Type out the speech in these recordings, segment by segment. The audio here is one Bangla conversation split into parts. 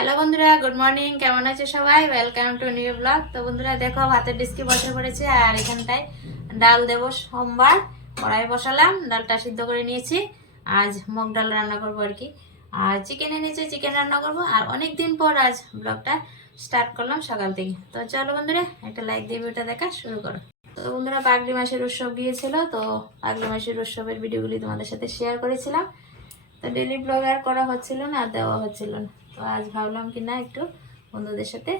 হ্যালো বন্ধুরা, গুড মর্নিং। কেমন আছে সবাই? ওয়েলকাম টু নিউ ব্লগ তো বন্ধুরা, দেখো, ভাতের ডিস্কি বসে পড়েছে আর এখানটায় ডাল দেবো সোমবার। কড়াই বসালাম, ডালটা সিদ্ধ করে নিয়েছি। আজ মুগ ডাল রান্না করব আর কি। আর চিকেন এনেছি চিকেন রান্না করব। আর অনেক দিন পর আজ ব্লগটা স্টার্ট করলাম সকাল থেকে। তো চলো বন্ধুরা, একটা লাইক দিয়ে ভিডিওটা দেখা শুরু করো। তো বন্ধুরা, পাগলি মাসের উৎসব গিয়েছিল, তো পাগলি মাসের উৎসবের ভিডিওগুলি তোমাদের সাথে শেয়ার করেছিলাম। তো ডেলি ব্লগ আর করা হচ্ছিল না, দেওয়া হচ্ছিল না। তো আজ ভাবলাম কি না একটু বন্ধুদের সাথে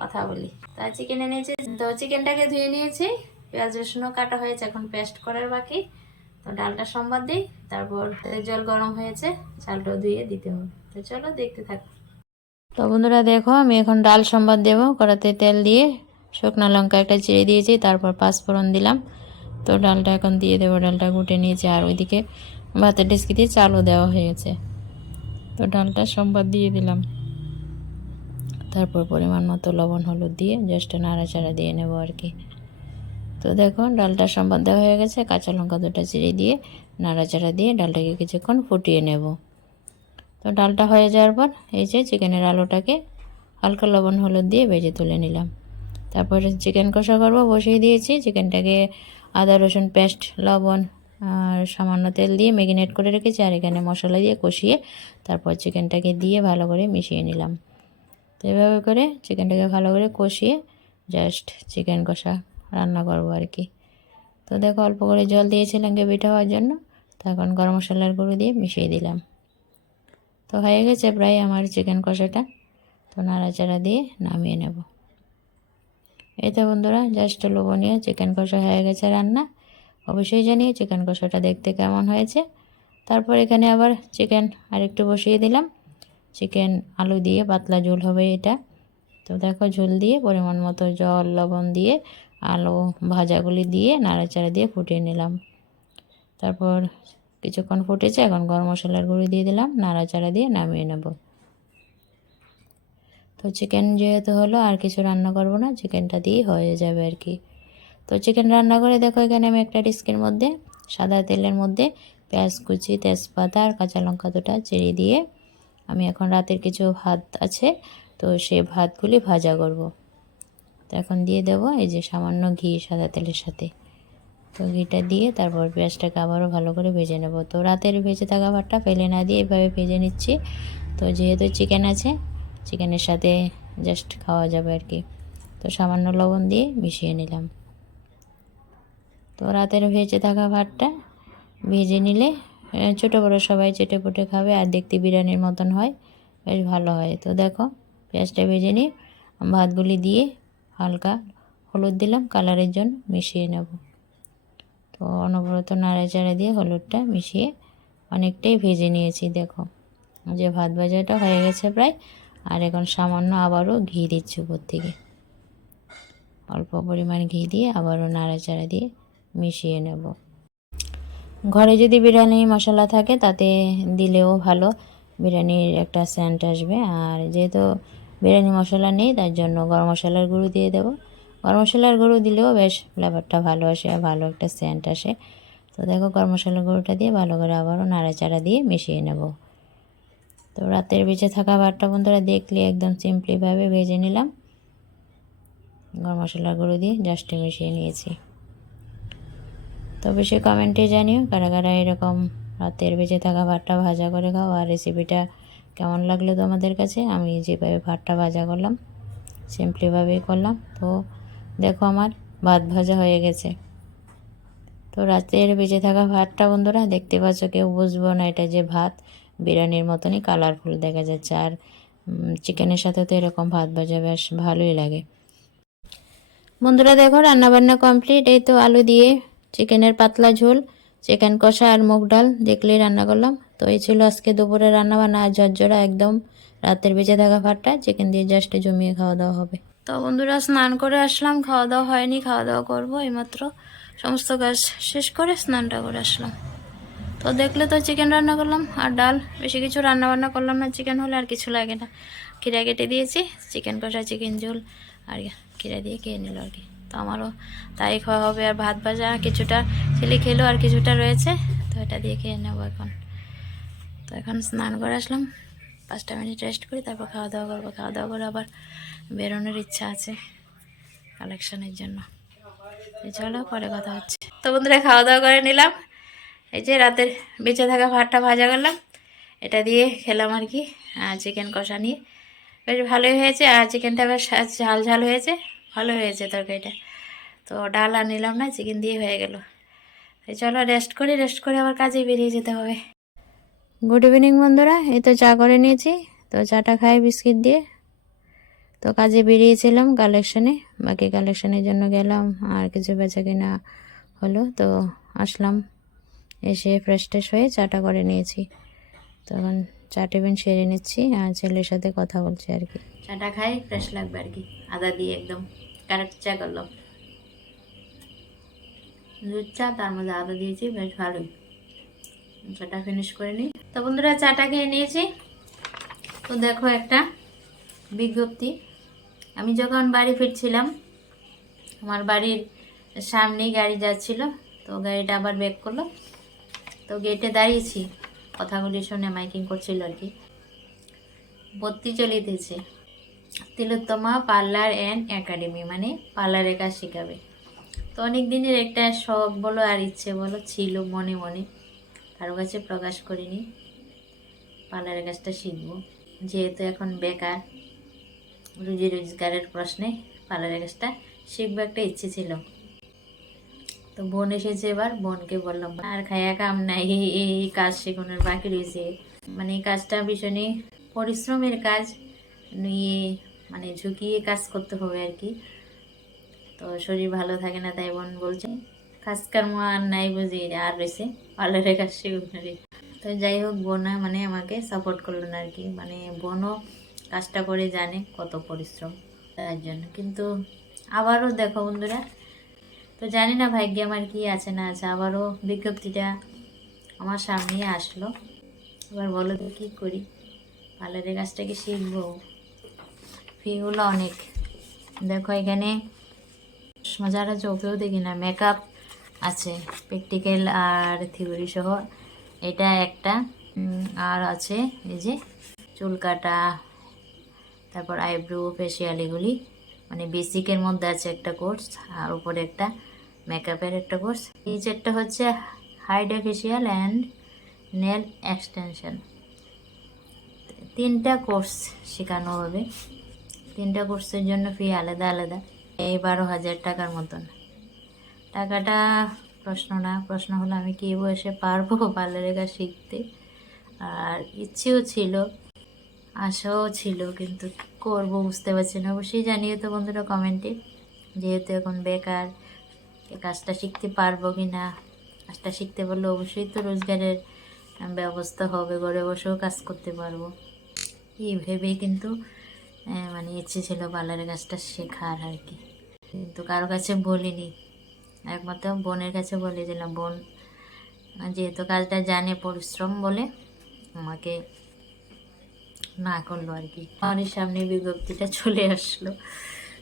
কথা বলি। তো চিকেন এনেছি। তো চিকেনটাকে ধুয়ে নিয়েছি। পেঁয়াজ, রসুনও কাটা হয়েছে, এখন পেস্ট করার বাকি। তো ডালটা সম্বাদ দিই, তারপর জল গরম হয়েছে, চালটাও ধুয়ে দিতে হবে। তো চলো দেখতে থাকো। তো বন্ধুরা দেখো, আমি এখন ডাল সম্বাদ দেবো। কড়াতে তেল দিয়ে শুকনো লঙ্কা একটা চিড়ে দিয়েছি, তারপর পাঁচফোড়ন দিলাম। তো ডালটা এখন দিয়ে দেবো। ডালটা গুটে নিয়েছি, আর ওইদিকে ভাতের ডেস্কি দিয়ে চালও দেওয়া হয়েছে। তো ডালটা সম্বাদ দিয়ে দিলাম। তারপর পরিমাণ মতো লবণ, হলুদ দিয়ে জাস্ট নাড়াচাড়া দিয়ে নেব আর কি। তো দেখো ডালটা সম্বাদ দেওয়া হয়ে গেছে। কাঁচা লঙ্কা দুটা চিড়ে দিয়ে নাড়াচাড়া দিয়ে ডালটাকে কিছুক্ষণ ফুটিয়ে নেব। তো ডালটা হয়ে যাওয়ার পর এই যে চিকেনের আলুটাকে হালকা লবণ, হলুদ দিয়ে ভেজে তুলে নিলাম। তারপরে চিকেন কষা করব, বসিয়ে দিয়েছি। চিকেনটাকে আদা, রসুন, পেস্ট, লবণ আর সামান্য তেল দিয়ে ম্যাগিনেট করে রেখেছি, আর এখানে মশলা দিয়ে কষিয়ে তারপর চিকেনটাকে দিয়ে ভালো করে মিশিয়ে নিলাম। তো এভাবে করে চিকেনটাকে ভালো করে কষিয়ে জাস্ট চিকেন কষা রান্না করব আর কি। তো দেখো, অল্প করে জল দিয়েছিলাম গ্রেভিটা হওয়ার জন্য, তো এখন গরম মশলার গুঁড়ো দিয়ে মিশিয়ে দিলাম। তো হয়ে গেছে প্রায় আমার চিকেন কষাটা, তো নাড়াচাড়া দিয়ে নামিয়ে নেব। এই তো বন্ধুরা, জাস্ট লোভনীয় চিকেন কষা হয়ে গেছে রান্না। অবশ্যই জানিয়ে চিকেন কষাটা দেখতে কেমন হয়েছে। তারপর এখানে আবার চিকেন আরেকটু বসিয়ে দিলাম। চিকেন আলু দিয়ে পাতলা ঝোল হবে এটা। তো দেখো ঝোল দিয়ে পরিমাণ মতো জল, লবণ দিয়ে আলু ভাজাগুলি দিয়ে নাড়াচাড়া দিয়ে ফুটিয়ে নিলাম। তারপর কিছুক্ষণ ফুটেছে, এখন গরম মশলার গুঁড়ি দিয়ে দিলাম, নাড়াচাড়া দিয়ে নামিয়ে নেব। তো চিকেন যেহেতু হলো, আর কিছু রান্না করব না চিকেনটা দিয়েই হয়ে যাবে আর কি। তো চিকেন রান্না করে দেখো, এখানে আমি একটা ডিস্কের মধ্যে সাদা তেলের মধ্যে পেঁয়াজ কুচি, তেজপাতা আর কাঁচা লঙ্কা দুটা চিড়ে দিয়ে আমি এখন রাতের কিছু ভাত আছে, তো সে ভাতগুলি ভাজা করব। তো এখন দিয়ে দেবো এই যে সামান্য ঘি সাদা তেলের সাথে। তো ঘিটা দিয়ে তারপর পেঁয়াজটাকে আবারও ভালো করে ভেজে নেব। তো রাতের ভেজে থাকা ভাতটা ফেলে না দিয়ে এভাবে ভেজে নিচ্ছি। তো যেহেতু চিকেন আছে চিকেনের সাথে জাস্ট খাওয়া যাবে আর কি। তো সামান্য লবণ দিয়ে মিশিয়ে নিলাম। তো রাতের ভেজে থাকা ভাতটা ভেজে নিলে ছোটো বড়ো সবাই চেটে পুটে খাবে আর দেখতে বিরিয়ানির মতন হয়। বেশ ভালো হয়। তো দেখো, পেঁয়াজটা ভেজে নিয়ে ভাতগুলি দিয়ে হালকা হলুদ দিলাম, কালারের জন্য মিশিয়ে নেব। তো অনবরত নাড়াচাড়া দিয়ে হলুদটা মিশিয়ে অনেকটাই ভেজে নিয়েছি, দেখো। যে ভাত ভাজাটা হয়ে গেছে প্রায়, আর এখন সামান্য আবারও ঘি দিচ্ছি উপর থেকে। অল্প পরিমাণ ঘি দিয়ে আবারও নাড়াচাড়া দিয়ে মিশিয়ে নেব। ঘরে যদি বিরিয়ানি মশলা থাকে, তাতে দিলেও ভালো। বিরিয়ানির একটা সেন্ট আসবে। আর যেহেতু বিরিয়ানি মশলা নেই, তার জন্য গরম মশলার গুঁড়ো দিয়ে দেবো। গরম মশলার গুঁড়ো দিলেও বেশ ফ্লেভারটা ভালো আসে, ভালো একটা সেন্ট আসে। তো দেখো, গরম মশলার গুঁড়োটা দিয়ে ভালো করে আবারও নাড়াচাড়া দিয়ে মিশিয়ে নেব। তো রাতের বেঁচে থাকা ভাতটা বন্ধুরা দেখলে একদম সিম্পলিভাবে ভেজে নিলাম। গরম মশলার গুঁড়ো দিয়ে জাস্ট মিশিয়ে নিয়েছি। তো বেশি কমেন্টে জানিও কারা কারা এরকম রাতের বেঁচে থাকা ভাতটা ভাজা করে খাও আর রেসিপিটা কেমন লাগল তোমাদের কাছে? আমি যেভাবে ভাতটা ভাজা করলাম সিম্পলিভাবেই করলাম। তো দেখো আমার ভাত ভাজা হয়ে গেছে। তো রাতের বেঁচে থাকা ভাতটা বন্ধুরা, দেখতে পাচ্ছ কেউ বুঝব না এটা যে ভাত। বিরিয়ানির মতনই কালারফুল দেখা যাচ্ছে আর চিকেনের সাথে তো এরকম ভাত ভাজা বেশ ভালোই লাগে। বন্ধুরা দেখো রান্নাবান্না কমপ্লিট এই তো আলু দিয়ে চিকেনের পাতলা ঝোল, চিকেন কষা আর মুগ ডাল দেখলেই রান্না করলাম। তো এই ছিল আজকে দুপুরে রান্না বান্না আর ঝরঝরা একদম রাতের বেঁচে থাকা ভাতটা, চিকেন দিয়ে জাস্ট জমিয়ে খাওয়া দাওয়া হবে। তো বন্ধুরা, স্নান করে আসলাম, খাওয়া দাওয়া হয়নি, খাওয়া দাওয়া করব এইমাত্র। সমস্ত কাজ শেষ করে স্নানটা করে আসলাম। তো দেখলে তো চিকেন রান্না করলাম, আর ডাল, বেশি কিছু রান্না বান্না করলাম না। চিকেন হলে আর কিছু লাগে না। খিরা কেটে দিয়েছি, চিকেন কষা, চিকেন ঝোল, আর খিরা দিয়ে খেয়ে নিল আর কি। তো আমারও তাই খাওয়া হবে আর ভাত ভাজা, কিছুটা ছেলে খেলো আর কিছুটা রয়েছে, তো এটা দিয়ে খেয়ে নেব এখন। তো এখন স্নান করে আসলাম, পাঁচটা মিনিট রেস্ট করি, তারপর খাওয়া দাওয়া করব। খাওয়া দাওয়া করে আবার বেরোনোর ইচ্ছা আছে কালেকশনের জন্য। চলো পরে কথা হচ্ছে। তো বন্ধুরা, খাওয়া দাওয়া করে নিলাম। এই যে রাতের বেঁচে থাকা ভাতটা ভাজা করলাম, এটা দিয়ে খেলাম আর কি চিকেন কষা নিয়ে। বেশ ভালোই হয়েছে, আর চিকেনটা বেশ ঝাল ঝাল হয়েছে। ভালো হয়েছে তরকারিটা। তো ডাল আর নিলাম না চিকেন দিয়ে হয়ে গেল। এই চলো রেস্ট করি রেস্ট করে আবার কাজে বেরিয়ে যেতে হবে। গুড ইভিনিং বন্ধুরা এই তো চা করে নিয়েছি। তো চাটা খাই বিস্কিট দিয়ে। তো কাজে বেরিয়েছিলাম কালেকশনে বাকি কালেকশনের জন্য গেলাম আর কিছু বেচা কিনা হলো। তো আসলাম এসে ফ্রেশ ট্রেশ হয়ে চাটা করে নিয়েছি। তখন চা টিফিন সেরে নিচ্ছি আর ছেলের সাথে কথা বলছি আর কি। চাটা খাই ফ্রেশ লাগবে আর কি আদা দিয়ে একদম। করলাম দুধ চা তার মধ্যে আদা দিয়েছি, বেশ ভালোই। চাটা ফিনিশ করে নিই। তো বন্ধুরা, চাটা খেয়ে নিয়েছি। তো দেখো একটা বিজ্ঞপ্তি। আমি যখন বাড়ি ফিরছিলাম, আমার বাড়ির সামনেই গাড়ি যাচ্ছিল, তো গাড়িটা আবার ব্যাক করল। তো গেটে দাঁড়িয়েছি, কথাগুলি শুনে মাইকিং করছিল আর কি। ভর্তি চলিতেছে তিলোত্তমা পার্লার অ্যান্ড একাডেমি মানে পার্লারের কাজ শেখাবে। তো অনেক দিনের একটা শখ বলো আর ইচ্ছে বলো ছিল মনে মনে, কারও কাছে প্রকাশ করিনি, পার্লারের কাজটা শিখব। যেহেতু এখন বেকার, রুজি রোজগারের প্রশ্নে পার্লারের কাজটা শিখব একটা ইচ্ছে ছিল। তো বোন এসেছে এবার, বোনকে বললাম, আর খায়া কাম নাই, এই কাজ শেখানোর বাকি রয়েছে। মানে এই কাজটা ভীষণই পরিশ্রমের কাজ নিয়ে মানে ঝুঁকিয়ে কাজ করতে হবে আর কি। তো শরীর ভালো থাকে না তাই বোন বলছে কাজ কর্ম আর নাই বুঝি, আর রয়েছে পার্লারের কাজ তো যাই হোক বোনা মানে আমাকে সাপোর্ট করল না আর কি। মানে বোনও কাজটা করে জানে কত পরিশ্রম তার জন্য। কিন্তু আবারও দেখো বন্ধুরা, তো জানি না ভাগ্যে আমার কি আছে না আছে, আবারও বিজ্ঞপ্তিটা আমার সামনে আসলো। এবার বলো তো কী করি? পার্লারের কাজটাকে শিখব? ফিগুলো অনেক। দেখো এখানে যারা চোখেও দেখি না। মেকআপ আছে প্র্যাকটিক্যাল আর থিওরি সহ। এটা একটা। আর আছে এই যে চুল কাটা, তারপর আইব্রো ফেসিয়াল এগুলি। মানে বেসিকের মধ্যে আছে একটা কোর্স আর উপরে একটা মেকআপের একটা কোর্স এই চারটা হচ্ছে hydra facial and nail extension তিনটা কোর্স শেখানো হবে। তিনটা কোর্সের জন্য ফি আলাদা আলাদা। এই বারো হাজার টাকার মতন। টাকাটা প্রশ্ন না, প্রশ্ন হলো আমি কি বয়সে পারব পার্লারের কাজ শিখতে? আর ইচ্ছেও ছিল, আশাও ছিল, কিন্তু করব বুঝতে পারছি না। অবশ্যই জানিয়ে তো বন্ধুরা কমেন্টে, যেহেতু এখন বেকার কাজটা শিখতে পারব কি না? কাজটা শিখতে পারলে অবশ্যই তো রোজগারের ব্যবস্থা হবে, ঘরে বসেও কাজ করতে পারব। এই ভেবেই কিন্তু মানে ইচ্ছে ছিল পার্লারের কাজটা শেখার আর কি। কিন্তু কারও কাছে বলিনি। একমাত্র বোনের কাছে বলেছিলাম, বোন, যেহেতু কাজটা জানে পরিশ্রম বলে, আমাকে না করল আর কি। আমার সামনে বিজ্ঞপ্তিটা চলে আসলো।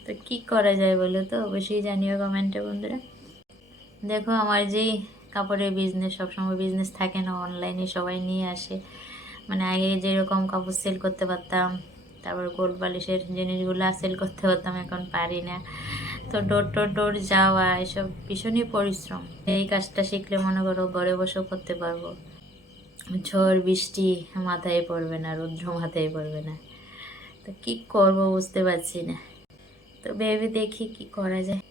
তো কি করা যায় বলো তো? অবশ্যই জানিও কমেন্টে বন্ধুরা। দেখো, আমার যেই কাপড়ের বিজনেস সবসময় বিজনেস থাকে না অনলাইনে সবাই নিয়ে আসে। মানে আগে যেরকম কাপড় সেল করতে পারতাম তারপর গোল্ড পালিশের জিনিসগুলো সেল করতে পারতাম এখন পারি না। তো ডোর টোর ডোর যাওয়া, এসব ভীষণই পরিশ্রম। এই কাজটা শিখলে মনে করো ঘরে বসেও করতে পারব। ঝড়, বৃষ্টি মাথায় পড়বে না, রৌদ্র মাথায় পড়বে না। তো কী করব বুঝতে পারছি না। তো ভেবে দেখি কি করা যায়।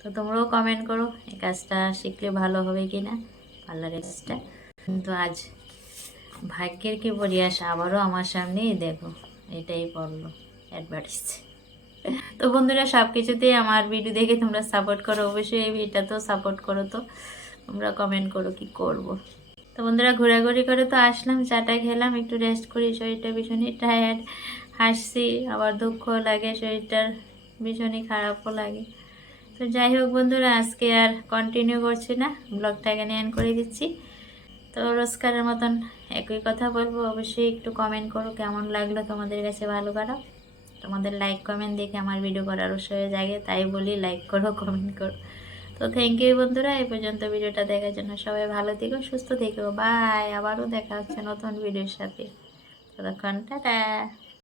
তো তোমরাও কমেন্ট করো, এই কাজটা শিখলে ভালো হবে কি না? পার্লারের কাজটা কিন্তু আজ ভাগ্যের কি পরিয়াস আবারও আমার সামনেই দেখো। এটাই পড়ল অ্যাডভার্টাইজ তো বন্ধুরা সব কিছুতেই আমার ভিডিও দেখে তোমরা সাপোর্ট করো। অবশ্যই ভিডিওটা তো সাপোর্ট করো তো। তোমরা কমেন্ট করো কি করব। তো বন্ধুরা, ঘোরাঘুরি করে তো আসলাম, চাটা খেলাম, একটু রেস্ট করি, শরীরটা ভীষণই টায়ার্ড হাসছি, আবার দুঃখ লাগে, শরীরটার ভীষণই খারাপও লাগে। তো যাই হোক বন্ধুরা, আজকে আর কন্টিনিউ করছি না। ব্লগটা এখানে এন্ড করে দিচ্ছি। তো রোজকারের মতন একই কথা বলব। অবশ্যই একটু কমেন্ট করো, কেমন লাগল তোমাদের কাছে ভালো খারাপ তোমাদের লাইক কমেন্ট দেখে আমার ভিডিও করার উৎসাহ জাগে, তাই বলি লাইক করো কমেন্ট করো। তো থ্যাংক ইউ বন্ধুরা, এই পর্যন্ত ভিডিওটা দেখার জন্য সবাই ভালো থেকো, সুস্থ থেকো। বাই আবারও দেখা হচ্ছে নতুন ভিডিওর সাথে। ততক্ষণ, টাটা।